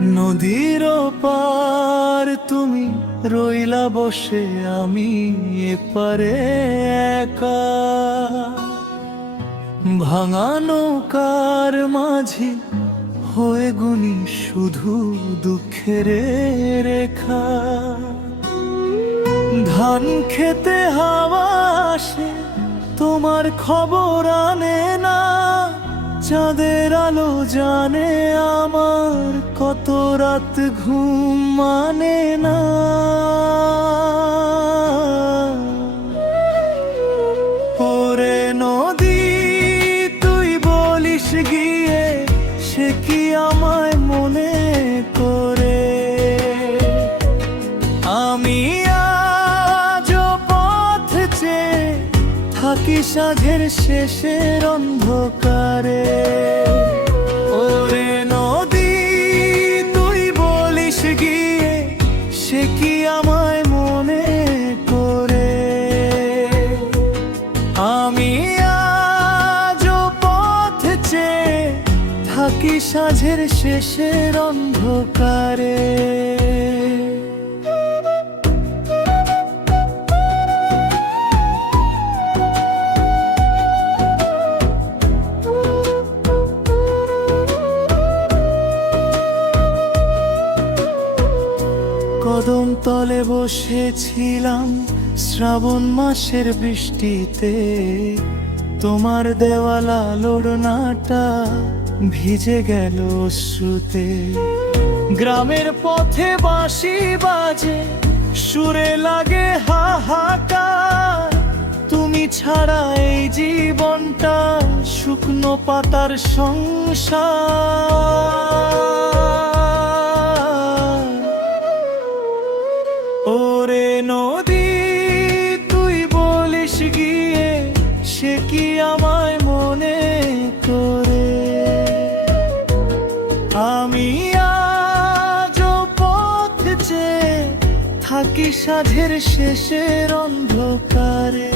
নদীর পার তুমি রইলা বসে, আমি এপারে একা। ভাঙা নৌকার মাঝি হয়ে গুনি শুধু দুঃখের রেখা। ধান খেতে হাওয়া আসে, তোমার খবর আনে না। চাঁদের আলো জানে আমার কত রাত ঘুম মানে না। ওরে নদী তুই বলিস গিয়ে, সে কি আমায় মনে করে? আমি আজ পথ চেয়ে থাকি সাঁঝের শেষের অন্ধকারে। ওরে নদী তুই বলিস গিয়ে, সে কি আমায় মনে করে? আমি আজ পথ চেয়ে থাকি সাঁঝের শেষের অন্ধকারে। কদম তলে বসেছিলাম শ্রাবণ মাসের বৃষ্টিতে, তোমার দেওয়াল আলোর নাটা ভিজে গেল অশ্রুতে। গ্রামের পথে বাঁশি বাজে, সুরে লাগে হাহাকার। তুমি ছাড়া এই জীবনটা শুকনো পাতার সংসার। ওরে নদী তুই বলিস গিয়ে, সে কি আমায় মনে করে? আমি আজ পথ চেয়ে থাকি সাঁঝের শেষের অন্ধকারে।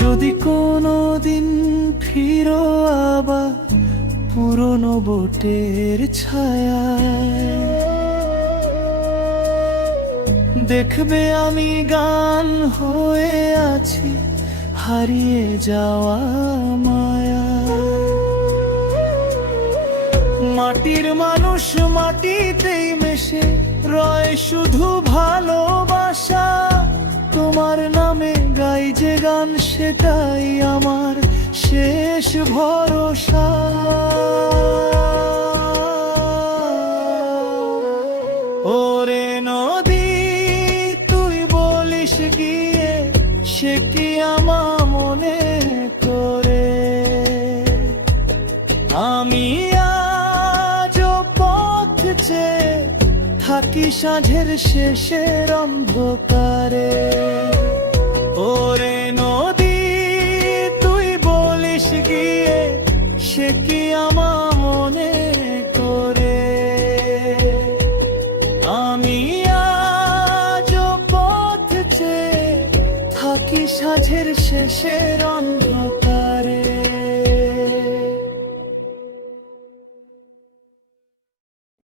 যদি কোনোদিন ফিরো আবার পুরনো বোটের ছায়ায়, দেখবে আমি গান হয়ে আছি হারিয়ে যাওয়া মায়া। মাটির মানুষ মাটিতেই মেশে রয় শুধু ভালোবাসা। তোমার নামে গাই যে গান, সেটাই আমার শেষ ভরসা। ওরে নদী তুই বলিস গিয়ে, সে কি আমার মনে করে? আমি আজ পথ চেয়ে থাকি সাঁঝের শেষের অন্ধকারে। ওরে নদী তুই বলিস গিয়ে, সে কি আমার মনে করে? আমি আজ পথ চেয়ে থাকি সাঁঝের শেষের অন্ধকারে।